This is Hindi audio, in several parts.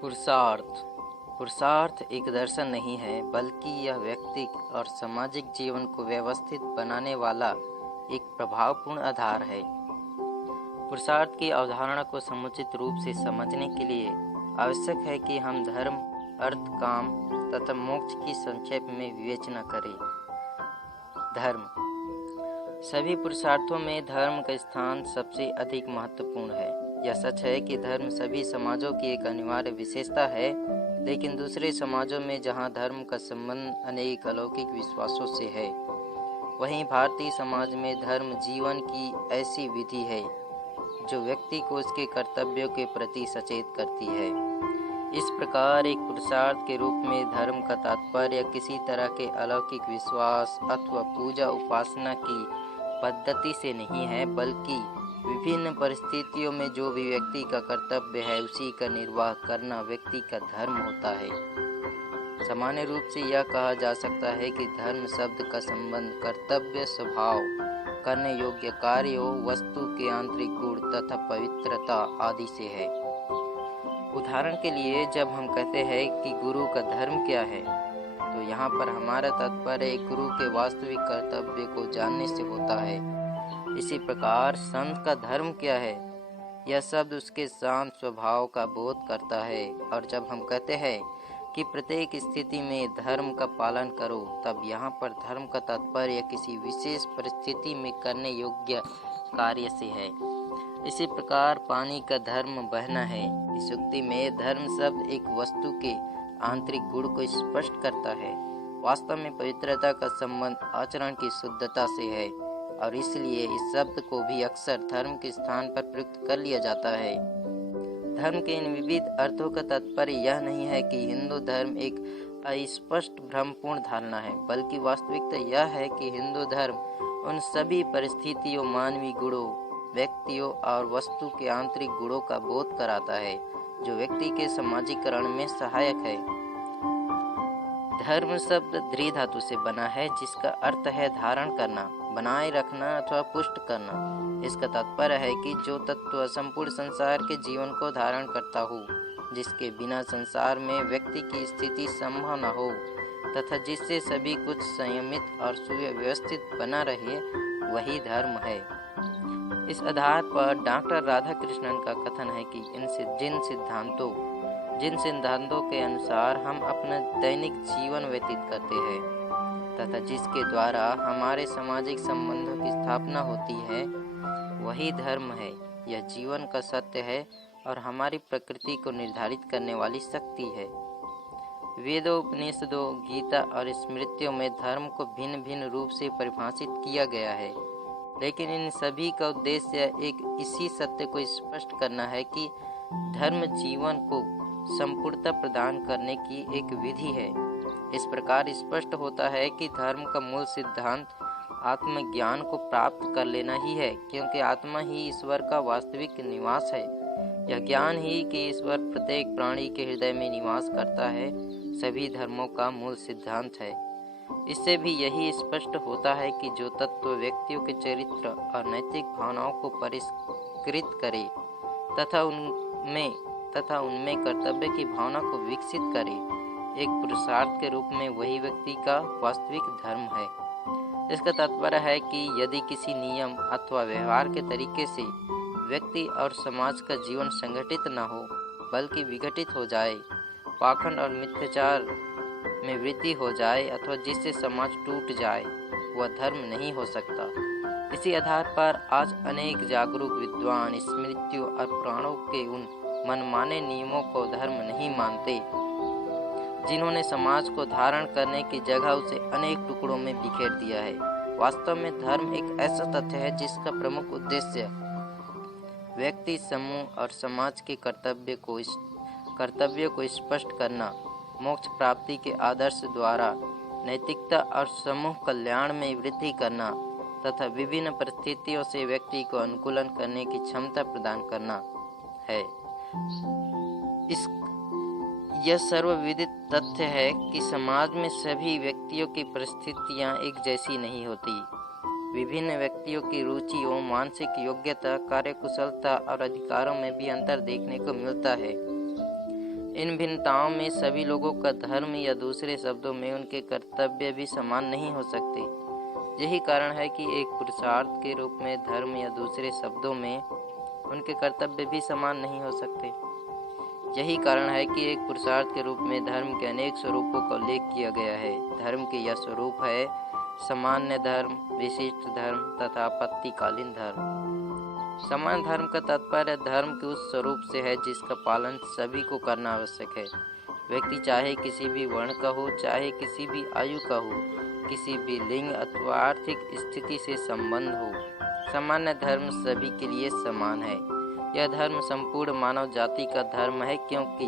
पुरुषार्थ पुरुषार्थ एक दर्शन नहीं है, बल्कि यह व्यक्ति और सामाजिक जीवन को व्यवस्थित बनाने वाला एक प्रभावपूर्ण आधार है। पुरुषार्थ की अवधारणा को समुचित रूप से समझने के लिए आवश्यक है कि हम धर्म, अर्थ, काम तथा मोक्ष की संक्षेप में विवेचना करें। धर्म। सभी पुरुषार्थों में धर्म का स्थान सबसे अधिक महत्वपूर्ण है। यह सच है कि धर्म सभी समाजों की एक अनिवार्य विशेषता है, लेकिन दूसरे समाजों में जहां धर्म का संबंध अनेक अलौकिक विश्वासों से है, वहीं भारतीय समाज में धर्म जीवन की ऐसी विधि है जो व्यक्ति को उसके कर्तव्यों के प्रति सचेत करती है। इस प्रकार एक पुरुषार्थ के रूप में धर्म का तात्पर्य किसी तरह के अलौकिक विश्वास अथवा पूजा उपासना की पद्धति से नहीं है, बल्कि विभिन्न परिस्थितियों में जो भी व्यक्ति का कर्तव्य है उसी का निर्वाह करना व्यक्ति का धर्म होता है। सामान्य रूप से यह कहा जा सकता है कि धर्म शब्द का संबंध कर्तव्य, स्वभाव, करने योग्य कार्यों, वस्तु के आंतरिक गुण तथा पवित्रता आदि से है। उदाहरण के लिए जब हम कहते हैं कि गुरु का धर्म क्या है, तो यहाँ पर हमारा तात्पर्य गुरु के वास्तविक कर्तव्य को जानने से होता है। इसी प्रकार संत का धर्म क्या है, यह शब्द उसके शांत स्वभाव का बोध करता है। और जब हम कहते हैं कि प्रत्येक स्थिति में धर्म का पालन करो, तब यहाँ पर धर्म का तात्पर्य किसी विशेष परिस्थिति में करने योग्य कार्य से है। इसी प्रकार पानी का धर्म बहना है। इस उक्ति में धर्म शब्द एक वस्तु के आंतरिक गुण को स्पष्ट करता है। वास्तव में पवित्रता का संबंध आचरण की शुद्धता से है और इसलिए इस शब्द को भी अक्सर धर्म के स्थान पर प्रयुक्त कर लिया जाता है। धर्म के इन विविध अर्थों का तात्पर्य यह नहीं है कि हिंदू धर्म एक अस्पष्ट भ्रमपूर्ण धारणा है, बल्कि वास्तविकता यह है कि हिंदू धर्म उन सभी परिस्थितियों, मानवीय गुणों, व्यक्तियों और वस्तु के आंतरिक गुणों का बोध कराता है जो व्यक्ति के सामाजिकरण में सहायक है। धर्म शब्द ध्री धातु से बना है, जिसका अर्थ है धारण करना, बनाए रखना अथवा पुष्ट करना। इसका तात्पर्य है कि जो तत्व संपूर्ण संसार के जीवन को धारण करता हो, जिसके बिना संसार में व्यक्ति की स्थिति संभव न हो तथा जिससे सभी कुछ संयमित और सुव्यवस्थित बना रहे, वही धर्म है। इस आधार पर डॉक्टर राधाकृष्णन का कथन है कि जिन सिद्धांतों के अनुसार हम अपना दैनिक जीवन व्यतीत करते हैं तथा जिसके द्वारा हमारे सामाजिक संबंधों की स्थापना होती है, वही धर्म है। यह जीवन का सत्य है और हमारी प्रकृति को निर्धारित करने वाली शक्ति है। वेदों, उपनिषदों, गीता और स्मृतियों में धर्म को भिन्न भिन्न रूप से परिभाषित किया गया है, लेकिन इन सभी का उद्देश्य एक इसी सत्य को स्पष्ट करना है कि धर्म जीवन को संपूर्णता प्रदान करने की एक विधि है। इस प्रकार स्पष्ट होता है कि धर्म का मूल सिद्धांत आत्मज्ञान को प्राप्त कर लेना ही है, क्योंकि आत्मा ही ईश्वर का वास्तविक निवास है। यह ज्ञान ही कि ईश्वर प्रत्येक प्राणी के हृदय में निवास करता है, सभी धर्मों का मूल सिद्धांत है। इससे भी यही स्पष्ट होता है कि जो तत्व व्यक्तियों के चरित्र और नैतिक भावनाओं को परिष्कृत करे तथा उनमें कर्तव्य की भावना को विकसित करे, एक पुरुषार्थ के रूप में वही व्यक्ति का वास्तविक धर्म है। इसका तात्पर्य है कि यदि किसी नियम अथवा व्यवहार के तरीके से व्यक्ति और समाज का जीवन संगठित न हो, बल्कि विघटित हो जाए, पाखंड और मिथ्याचार में वृद्धि हो जाए अथवा जिससे समाज टूट जाए, वह धर्म नहीं हो सकता। इसी आधार पर आज अनेक जागरूक विद्वान स्मृतियों और पुराणों के उन मनमाने नियमों को धर्म नहीं मानते, जिन्होंने समाज को धारण करने की जगह उसे अनेक टुकड़ों में बिखेर दिया है। वास्तव में धर्म एक ऐसा तथ्य है जिसका प्रमुख उद्देश्य व्यक्ति, समूह और समाज के कर्तव्य को स्पष्ट करना, मोक्ष प्राप्ति के आदर्श द्वारा नैतिकता और समूह कल्याण में वृद्धि करना तथा विभिन्न परिस्थितियों से व्यक्ति को अनुकूलन करने की क्षमता प्रदान करना है। यह सर्वविदित तथ्य है कि समाज में सभी व्यक्तियों की परिस्थितियां एक जैसी नहीं होती। विभिन्न व्यक्तियों की रुचियों, मानसिक योग्यता, कार्यकुशलता और अधिकारों में भी अंतर देखने को मिलता है। इन भिन्नताओं में सभी लोगों का धर्म या दूसरे शब्दों में उनके कर्तव्य भी समान नहीं हो सकते। यही कारण है कि एक पुरुषार्थ के रूप में धर्म या दूसरे शब्दों में उनके कर्तव्य भी समान नहीं हो सकते। यही कारण है कि एक पुरुषार्थ के रूप में धर्म के अनेक स्वरूपों का उल्लेख किया गया है। धर्म के यह स्वरूप है सामान्य धर्म, विशिष्ट धर्म तथा आपत्तिकालीन धर्म। सामान्य धर्म का तात्पर्य धर्म के उस स्वरूप से है जिसका पालन सभी को करना आवश्यक है। व्यक्ति चाहे किसी भी वर्ण का हो, चाहे किसी भी आयु का हो, किसी भी लिंग अथवा आर्थिक स्थिति से संबंध हो, सामान्य धर्म सभी के लिए समान है। यह धर्म संपूर्ण मानव जाति का धर्म है क्योंकि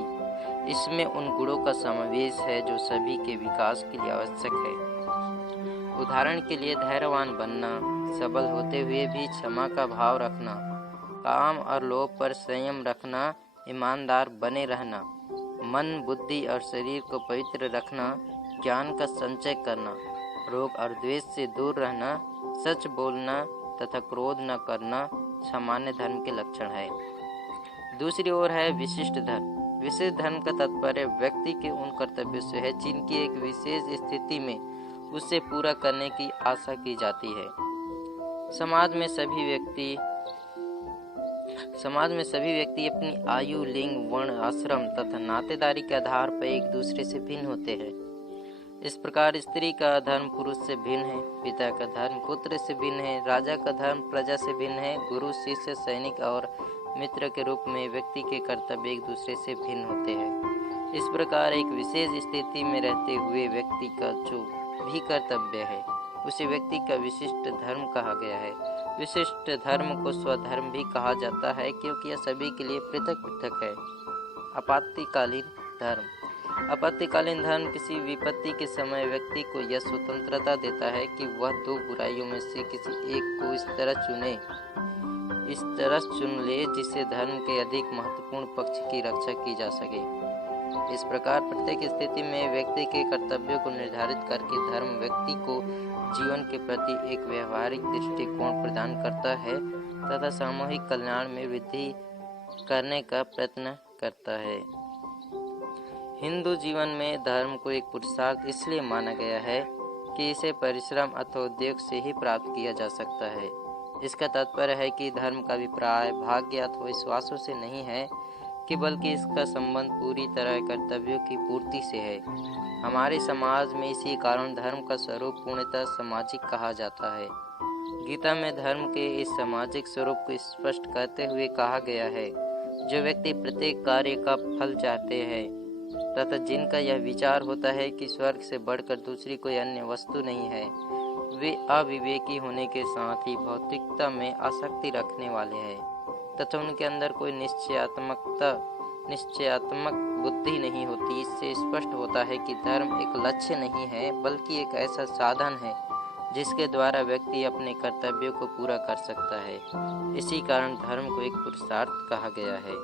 इसमें उन गुणों का समावेश है जो सभी के विकास के लिए आवश्यक है। उदाहरण के लिए धैर्यवान बनना, सबल होते हुए भी क्षमा का भाव रखना, काम और लोभ पर संयम रखना, ईमानदार बने रहना, मन, बुद्धि और शरीर को पवित्र रखना, ज्ञान का संचय करना, रोग और द्वेष से दूर रहना, सच बोलना तथा क्रोध न करना सामान्य धर्म के लक्षण है। दूसरी ओर है विशिष्ट धर्म। विशिष्ट धर्म का तात्पर्य व्यक्ति के उन कर्तव्यों से है जिनकी एक विशेष स्थिति में उससे पूरा करने की आशा की जाती है। समाज में सभी व्यक्ति अपनी आयु, लिंग, वर्ण, आश्रम तथा नातेदारी के आधार पर एक दूसरे से भिन्न होते हैं। इस प्रकार स्त्री का धर्म पुरुष से भिन्न है, पिता का धर्म पुत्र से भिन्न है, राजा का धर्म प्रजा से भिन्न है, गुरु, शिष्य, सैनिक और मित्र के रूप में व्यक्ति के कर्तव्य एक दूसरे से भिन्न होते हैं। इस प्रकार एक विशेष स्थिति में रहते हुए व्यक्ति का जो भी कर्तव्य है उसे व्यक्ति का विशिष्ट धर्म कहा गया है। विशिष्ट धर्म को स्वधर्म भी कहा जाता है क्योंकि यह सभी के लिए पृथक पृथक है। आपत्तिकालीन धर्म। आपत्तिकालीन धर्म किसी विपत्ति के समय व्यक्ति को यह स्वतंत्रता देता है कि वह दो बुराइयों में से किसी एक को इस तरह चुन ले जिससे धर्म के अधिक महत्वपूर्ण पक्ष की रक्षा की जा सके। इस प्रकार प्रत्येक स्थिति में व्यक्ति के कर्तव्यों को निर्धारित करके धर्म व्यक्ति को जीवन के प्रति एक व्यवहारिक दृष्टिकोण प्रदान करता है तथा सामूहिक कल्याण में वृद्धि करने का प्रयत्न करता है। हिंदू जीवन में धर्म को एक पुरुषार्थ इसलिए माना गया है कि इसे परिश्रम अथवा उद्योग से ही प्राप्त किया जा सकता है। इसका तात्पर्य है कि धर्म का अभिप्राय भाग्य अथवा विश्वासों से नहीं है कि बल्कि इसका संबंध पूरी तरह कर्तव्यों की पूर्ति से है। हमारे समाज में इसी कारण धर्म का स्वरूप पूर्णतः सामाजिक कहा जाता है। गीता में धर्म के इस सामाजिक स्वरूप को स्पष्ट करते हुए कहा गया है, जो व्यक्ति प्रत्येक कार्य का फल चाहते हैं तथा जिनका यह विचार होता है कि स्वर्ग से बढ़कर दूसरी कोई अन्य वस्तु नहीं है, वे अविवेकी होने के साथ ही भौतिकता में आसक्ति रखने वाले हैं तथा उनके अंदर कोई निश्चयात्मक बुद्धि नहीं होती। इससे स्पष्ट होता है कि धर्म एक लक्ष्य नहीं है बल्कि एक ऐसा साधन है जिसके द्वारा व्यक्ति अपने कर्तव्यों को पूरा कर सकता है। इसी कारण धर्म को एक पुरुषार्थ कहा गया है।